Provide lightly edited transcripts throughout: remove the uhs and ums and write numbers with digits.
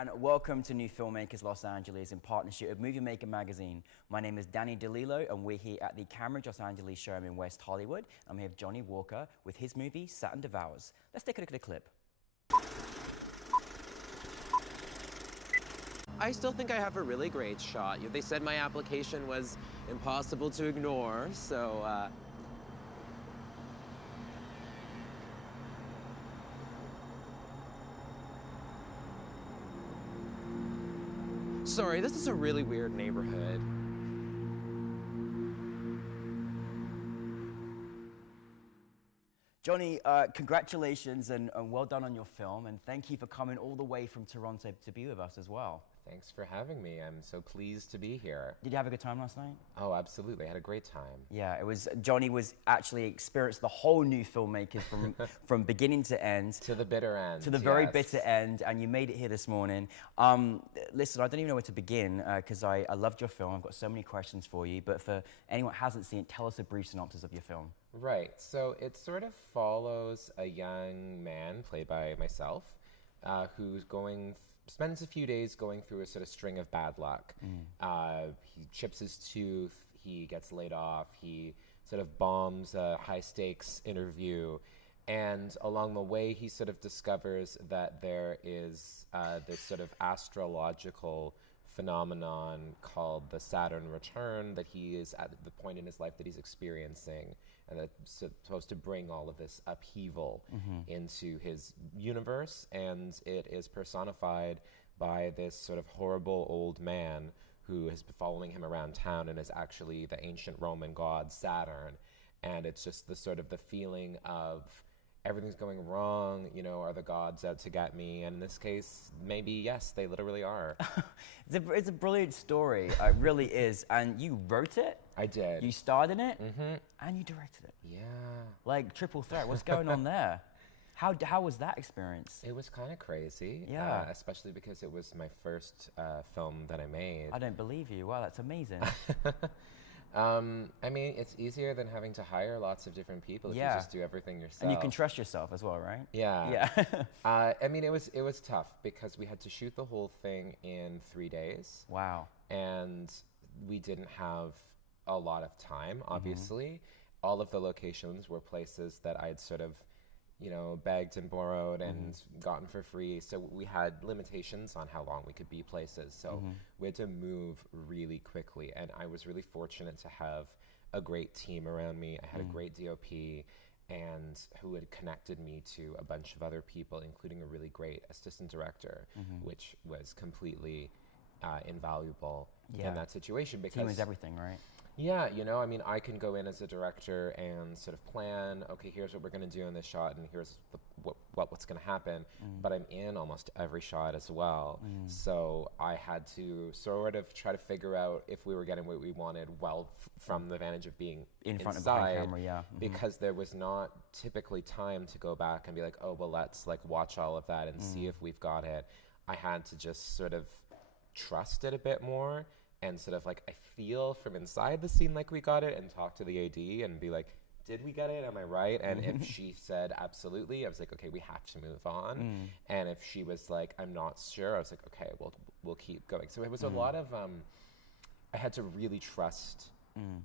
and welcome to New Filmmakers Los Angeles in partnership with Movie Maker magazine. My name is Danny DeLillo and we're here at the Camera Los Angeles showroom in West Hollywood. I'm here with Johnnie Walker with his movie Saturn Devours. Let's take a look at the clip. I still think I have a really great shot. They said my application was impossible to ignore, so sorry, this is a really weird neighborhood. Johnnie, congratulations and well done on your film, and thank you for coming all the way from Toronto to be with us as well. Thanks for having me. I'm so pleased to be here. Did you have a good time last night? Oh, absolutely. I had a great time. Yeah, it was. Johnnie was actually experienced the whole New Filmmakers from beginning to end. To the bitter end. To the very bitter end, and you made it here this morning. Listen, I don't even know where to begin because I loved your film. I've got so many questions for you, but for anyone who hasn't seen it, tell us a brief synopsis of your film. Right. So it sort of follows a young man, played by myself, who's spends a few days going through a sort of string of bad luck. He chips his tooth, he gets laid off, he sort of bombs a high-stakes interview, and along the way he sort of discovers that there is this sort of astrological phenomenon called the Saturn return that he is at the point in his life that he's experiencing, and that's supposed to bring all of this upheaval into his universe, and it is personified by this sort of horrible old man who has been following him around town and is actually the ancient Roman god Saturn, and it's just the sort of the feeling of everything's going wrong, you know, are the gods out to get me? And in this case, maybe yes, they literally are. It's a brilliant story, it really is. And you wrote it? I did. You starred in it? And you directed it? Yeah. Like triple threat, what's going on there? How was that experience? It was kind of crazy, yeah. Especially because it was my first film that I made. I don't believe you. Wow, that's amazing. I mean, it's easier than having to hire lots of different people if you just do everything yourself. And you can trust yourself as well, right? Yeah. Yeah. I mean, it was tough because we had to shoot the whole thing in 3 days. Wow. And we didn't have a lot of time, obviously. All of the locations were places that I'd sort of, you know, begged and borrowed and gotten for free. So we had limitations on how long we could be places. So we had to move really quickly. And I was really fortunate to have a great team around me. I had a great DOP and who had connected me to a bunch of other people, including a really great assistant director, which was completely invaluable in that situation. Because team is everything, right? Yeah, you know, I mean, I can go in as a director and sort of plan, okay, here's what we're going to do in this shot and here's what's going to happen, but I'm in almost every shot as well. So I had to sort of try to figure out if we were getting what we wanted from the vantage of being in front inside, of the camera, yeah. Because there was not typically time to go back and be like, oh, well, let's like watch all of that and see if we've got it. I had to just sort of trust it a bit more and sort of like, I feel from inside the scene like we got it, and talk to the AD and be like, did we get it? Am I right? And if she said absolutely, I was like, okay, we have to move on. And if she was like, I'm not sure, I was like, okay, we'll keep going. So it was a lot of, I had to really trust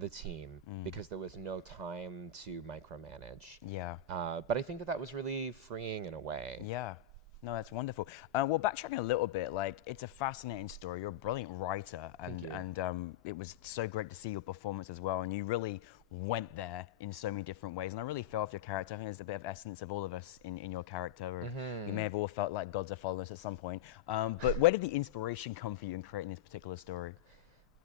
the team because there was no time to micromanage. Yeah. But I think that was really freeing in a way. Yeah. No, that's wonderful. Well, backtracking a little bit, like, it's a fascinating story. You're a brilliant writer, and it was so great to see your performance as well. And you really went there in so many different ways. And I really felt for your character. I think there's a bit of essence of all of us in your character. You may have all felt like gods are following us at some point. But where did the inspiration come for you in creating this particular story?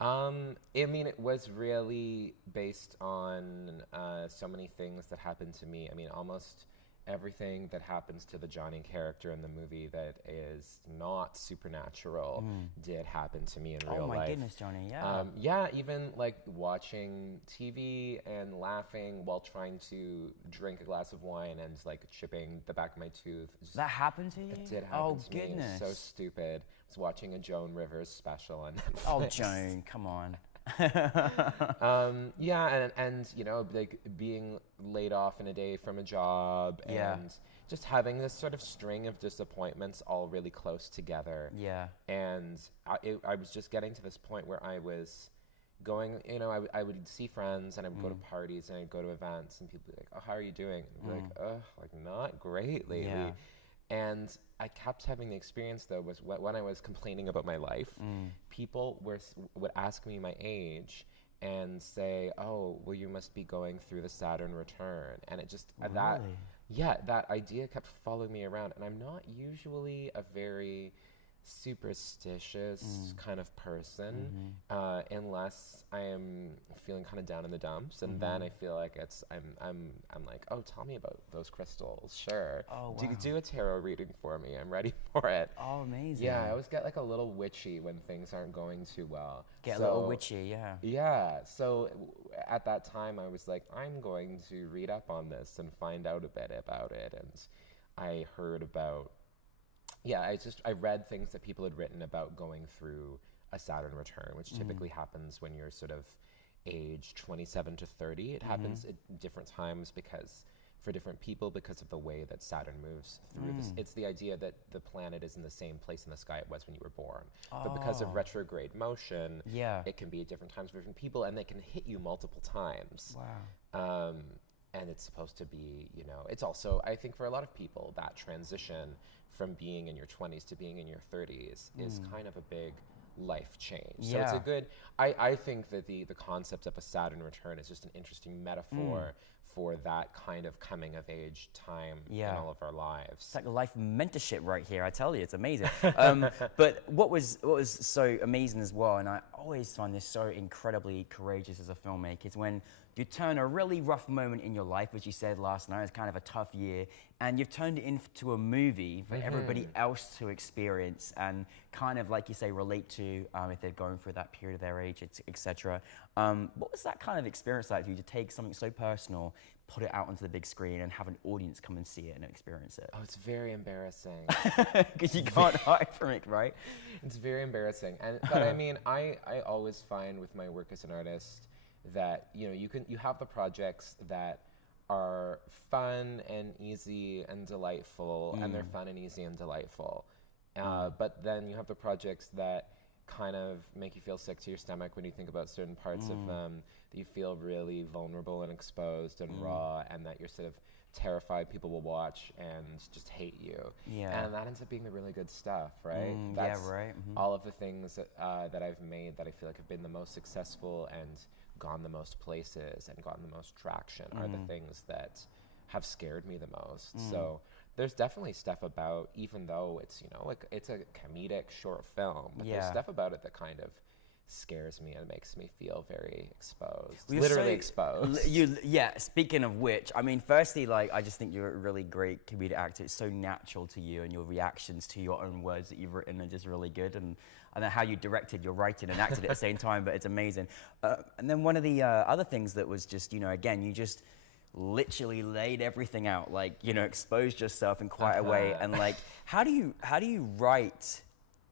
I mean, it was really based on so many things that happened to me. I mean, almost everything that happens to the Johnnie character in the movie that is not supernatural did happen to me in real life. Oh my goodness, Johnnie, yeah. Yeah, even like watching TV and laughing while trying to drink a glass of wine and like chipping the back of my tooth. That happened to you? It did happen to me. Oh goodness. So stupid. I was watching a Joan Rivers special on Netflix. Oh, Joan, come on. Yeah, and you know, like being laid off in a day from a job, and just having this sort of string of disappointments all really close together. Yeah. And I was just getting to this point where I was going, you know, I would see friends and I would go to parties and I'd go to events and people would be like, oh, how are you doing? And I'd be like, oh, like not great lately. Yeah. And I kept having the experience though, was when I was complaining about my life, people would ask me my age and say, oh, well, you must be going through the Saturn return. And it just, that idea kept following me around. And I'm not usually a very superstitious kind of person, unless I am feeling kind of down in the dumps, and then I feel like I'm like, oh, tell me about those crystals, sure. Oh, wow. Do a tarot reading for me. I'm ready for it. Oh, amazing. Yeah, I always get like a little witchy when things aren't going too well. Get a little witchy, yeah. Yeah. So at that time, I was like, I'm going to read up on this and find out a bit about it, and I heard about. Yeah, I read things that people had written about going through a Saturn return, which typically happens when you're sort of age 27 to 30. It happens at different times for different people because of the way that Saturn moves through this. It's the idea that the planet is in the same place in the sky it was when you were born. But because of retrograde motion, it can be at different times for different people, and they can hit you multiple times. Wow. And it's supposed to be, you know, it's also, I think for a lot of people, that transition from being in your 20s to being in your 30s is kind of a big life change. So it's a good, I think that the concept of a Saturn return is just an interesting metaphor for that kind of coming of age time in all of our lives. It's like life mentorship right here, I tell you, it's amazing. But what was so amazing as well, and I always find this so incredibly courageous as a filmmaker, is when you turn a really rough moment in your life, as you said last night, it's kind of a tough year, and you've turned it into a movie for everybody else to experience and kind of, like you say, relate to if they're going through that period of their age, etc. What was that kind of experience like for you to take something so personal, put it out onto the big screen, and have an audience come and see it and experience it? Oh, it's very embarrassing. Because you can't hide from it, right? It's very embarrassing. But I mean, I always find with my work as an artist that, you know, you have the projects that are fun and easy and delightful, and they're fun and easy and delightful. But then you have the projects that kind of make you feel sick to your stomach when you think about certain parts of them, that you feel really vulnerable and exposed and raw, and that you're sort of terrified people will watch and just hate you. And that ends up being the really good stuff, right? That's all of the things that I've made that I feel like have been the most successful and gone the most places and gotten the most traction are the things that have scared me the most. So there's definitely stuff about, even though it's, you know, like it's a comedic short film, but there's stuff about it that kind of scares me and makes me feel very exposed. Well, literally exposed. Speaking of which, I mean, firstly, like, I just think you're a really great comedic actor. It's so natural to you, and your reactions to your own words that you've written are just really good. And I don't know how you directed your writing and acted at the same time, but it's amazing. And then one of the other things that was just, you know, again, you just literally laid everything out, like, you know, exposed yourself in quite a way. And like, how do you write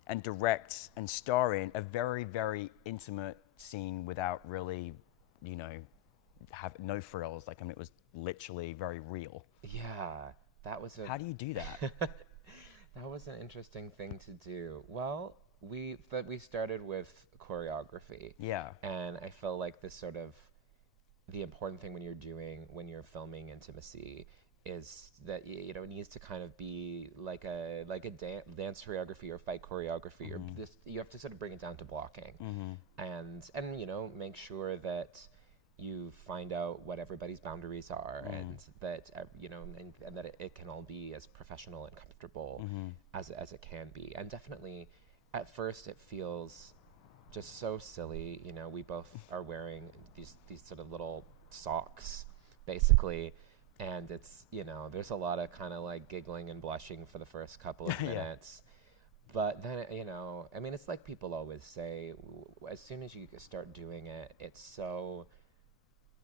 and direct and star in a very, very intimate scene without really, you know, have no frills? Like, I mean, it was literally very real. Yeah, that was How do you do that? That was an interesting thing to do. Well, we started with choreography. Yeah. And I felt like this sort of, the important thing when you're filming intimacy is that, you know, it needs to kind of be like a dance choreography or fight choreography, or just, you have to sort of bring it down to blocking, and you know, make sure that you find out what everybody's boundaries are, and that you know, and that it can all be as professional and comfortable as it can be. And definitely, at first, it feels just so silly. You know, we both are wearing these sort of little socks, basically. And it's, you know, there's a lot of kind of like giggling and blushing for the first couple of minutes. But then, you know, I mean, it's like people always say, as soon as you start doing it, it's so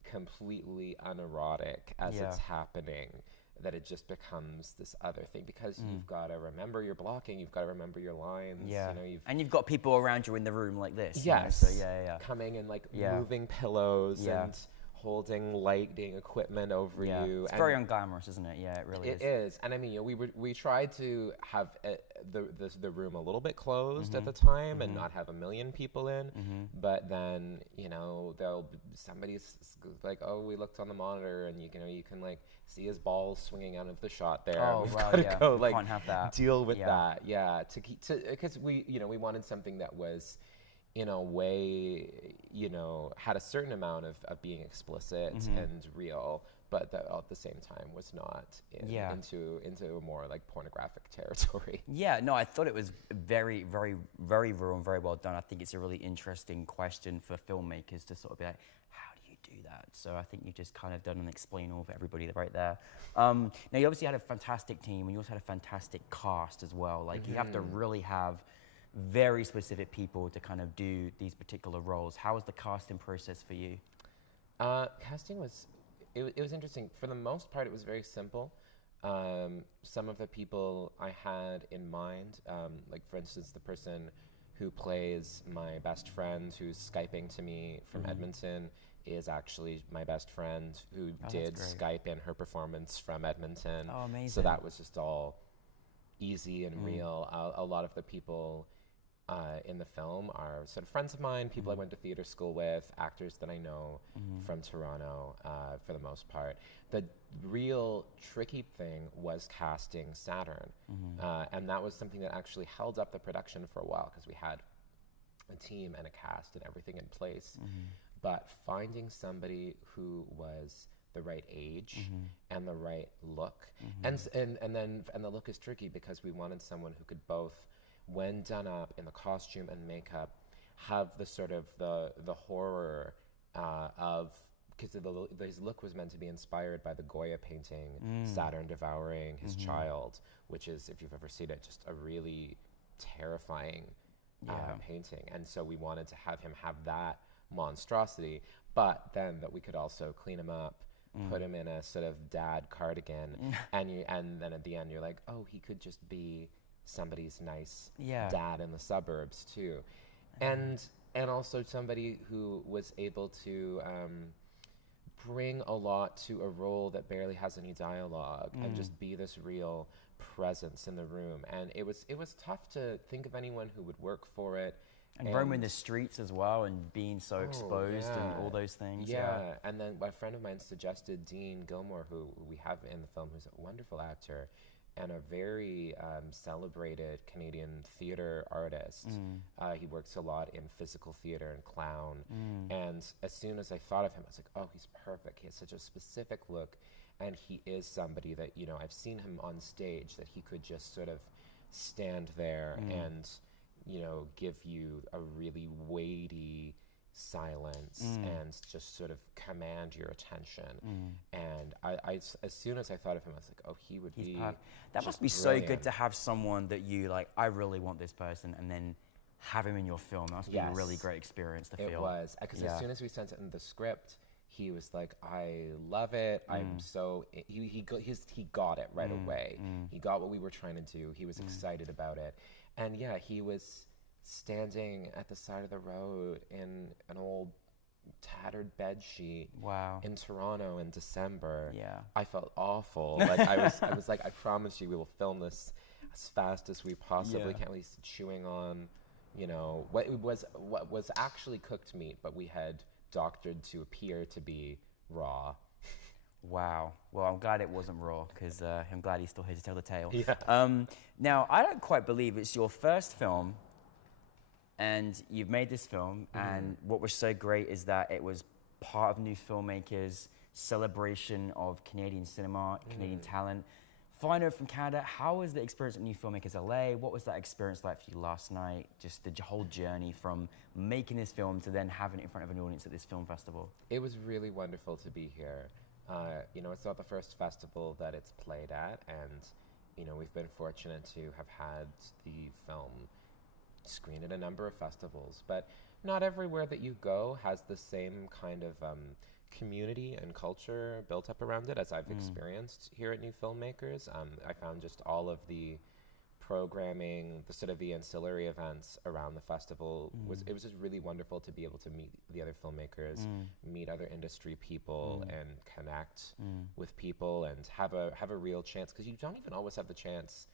completely unerotic as it's happening that it just becomes this other thing, because you've got to remember your blocking, you've got to remember your lines. You know, and you've got people around you in the room like this. Yes. You know, so coming and like moving pillows and holding lighting equipment over you. It's very unglamorous, isn't it? Yeah, it really is. It is. And I mean, we tried to have the room a little bit closed at the time and not have a million people in. But then, somebody's like, oh, we looked on the monitor and you can like see his balls swinging out of the shot there. Oh, We've wow, gotta yeah. go, We like, can't have that. deal with that. Yeah. Because we wanted something that was, in a way, had a certain amount of being explicit and real, but that at the same time was not into a more like pornographic territory. Yeah, no, I thought it was very, very, very real and very well done. I think it's a really interesting question for filmmakers to sort of be like, how do you do that? So I think you just kind of done an explain all for everybody right there. Now, you obviously had a fantastic team, and you also had a fantastic cast as well. Like, you have to really have very specific people to kind of do these particular roles. How was the casting process for you? Casting was interesting. For the most part, it was very simple. Some of the people I had in mind, like for instance, the person who plays my best friend who's Skyping to me from Edmonton is actually my best friend who did Skype in her performance from Edmonton. Oh, amazing. So that was just all easy and real. A lot of the people in the film are sort of friends of mine, people I went to theater school with, actors that I know from Toronto for the most part. The real tricky thing was casting Saturn. And that was something that actually held up the production for a while because we had a team and a cast and everything in place. But finding somebody who was the right age and the right look. And the look is tricky because we wanted someone who could both, when done up in the costume and makeup, have the sort of the horror of, because his look was meant to be inspired by the Goya painting, Saturn devouring his child, which is, if you've ever seen it, just a really terrifying painting. And so we wanted to have him have that monstrosity, but then that we could also clean him up, put him in a sort of dad cardigan, and then at the end you're like, oh, he could just be somebody's nice dad in the suburbs too, and also somebody who was able to bring a lot to a role that barely has any dialogue and just be this real presence in the room. And it was tough to think of anyone who would work for it. And roaming the streets as well and being so exposed and all those things. Yeah, and then a friend of mine suggested Dean Gilmore, who we have in the film, who's a wonderful actor and a very celebrated Canadian theater artist. He works a lot in physical theater and clown. And as soon as I thought of him, I was like, oh, he's perfect. He has such a specific look. And he is somebody that, I've seen him on stage, that he could just sort of stand there and give you a really weighty silence and just sort of command your attention. And I as soon as I thought of him, I was like, oh, he would be that must be brilliant. So good to have someone that you like, I really want this person, and then have him in your film. That must be a really great experience to feel. It was, because as soon as we sent it in the script, he was like, I love it. I'm so, he got it right away. He got what we were trying to do. He was excited about it. And yeah, he was standing at the side of the road in an old tattered bed sheet in Toronto in December. I felt awful. Like I was like, I promise you we will film this as fast as we possibly can. He's chewing on, what was actually cooked meat, but we had doctored to appear to be raw. Wow. Well, I'm glad it wasn't raw, because I'm glad he's still here to tell the tale. Now, I don't quite believe it's your first film, and you've made this film, and what was so great is that it was part of New Filmmakers' celebration of Canadian cinema, Canadian talent. Find out from Canada, how was the experience at New Filmmakers LA? What was that experience like for you last night? Just the whole journey from making this film to then having it in front of an audience at this film festival. It was really wonderful to be here. It's not the first festival that it's played at, and we've been fortunate to have had the film screen at a number of festivals, but not everywhere that you go has the same kind of community and culture built up around it as I've experienced here at New Filmmakers. I found just all of the programming, the sort of the ancillary events around the festival it was just really wonderful to be able to meet the other filmmakers, meet other industry people, and connect with people, and have a real chance, because you don't even always have the chance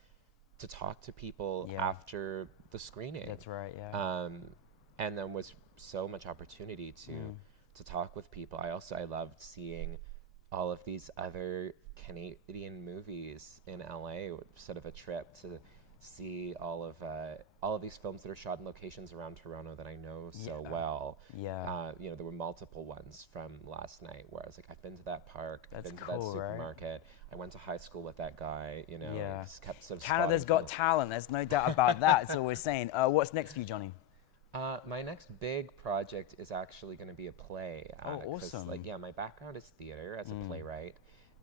to talk to people after the screening. That's right. Yeah. And then was so much opportunity to talk with people. I loved seeing all of these other Canadian movies in LA, sort of a trip to see all of these films that are shot in locations around Toronto that I know so well. Yeah. You know, there were multiple ones from last night where I was like, I've been to that park, That's I've been cool, to that right? supermarket, I went to high school with that guy, you know. Just kept sort of Canada's spotting got talent, there's no doubt about that. That's all we're saying. What's next for you, Johnny? My next big project is actually going to be a play. Oh, awesome. Like, my background is theater as a playwright,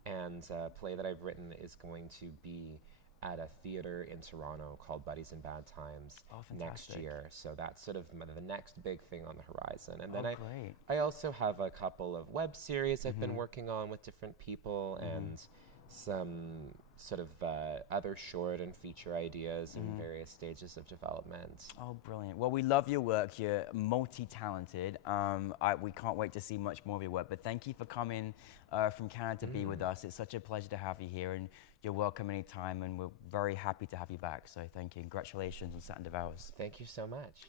and a play that I've written is going to be at a theater in Toronto called Buddies in Bad Times next year. So that's sort of the next big thing on the horizon. And then I also have a couple of web series I've been working on with different people, and some sort of other short and feature ideas in various stages of development. Oh, brilliant. Well, we love your work. You're multi-talented. We can't wait to see much more of your work. But thank you for coming from Canada to be with us. It's such a pleasure to have you here, and you're welcome anytime, and we're very happy to have you back. So thank you. Congratulations on Satin Devours. Thank you so much.